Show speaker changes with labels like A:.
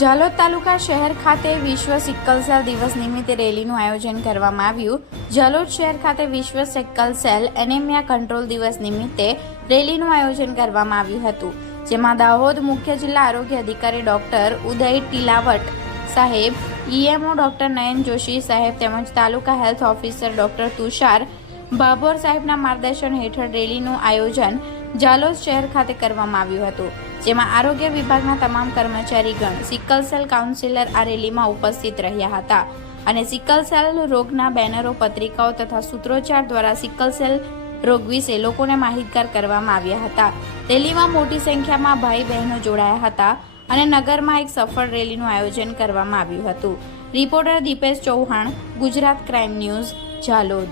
A: ઝાલોદ તાલુકા શહેર ખાતે વિશ્વ સિક્કલ સેલ દિવસ નિમિત્તે રેલીનું આયોજન કરવામાં આવ્યું. ઝાલોદ શહેર ખાતે વિશ્વ સિક્કલ સેલ એનેમિયા કંટ્રોલ દિવસ નિમિત્તે રેલીનું આયોજન કરવામાં આવ્યું હતું, જેમાં દાહોદ મુખ્ય જિલ્લા આરોગ્ય અધિકારી ડોક્ટર ઉદય ટીલાવટ સાહેબ ઈએમઓ ડોક્ટર નયન જોશી સાહેબ તેમજ taluka health officer doctor Tushar Bhabhor સાહેબના માર્ગદર્શન હેઠળ રેલીનું આયોજન જાલોદ શહેર ખાતે કરવામાં આવ્યું હતું, જેમાં આરોગ્ય વિભાગના તમામ કર્મચારીગણ સિકલ સેલ કાઉન્સિલર આ રેલીમાં ઉપસ્થિત રહ્યા હતા અને સિકલ સેલ રોગના બેનરો, પત્રિકાઓ તથા સૂત્રોચ્ચાર દ્વારા સિકલ સેલ રોગ વિશે લોકોને માહિતગાર કરવામાં આવ્યા હતા. રેલીમાં મોટી સંખ્યામાં ભાઈ બહેનો જોડાયા હતા અને નગરમાં એક સફળ રેલીનું આયોજન કરવામાં આવ્યું હતું. Reporter Dipesh Chauhan, Gujarat crime news Zalod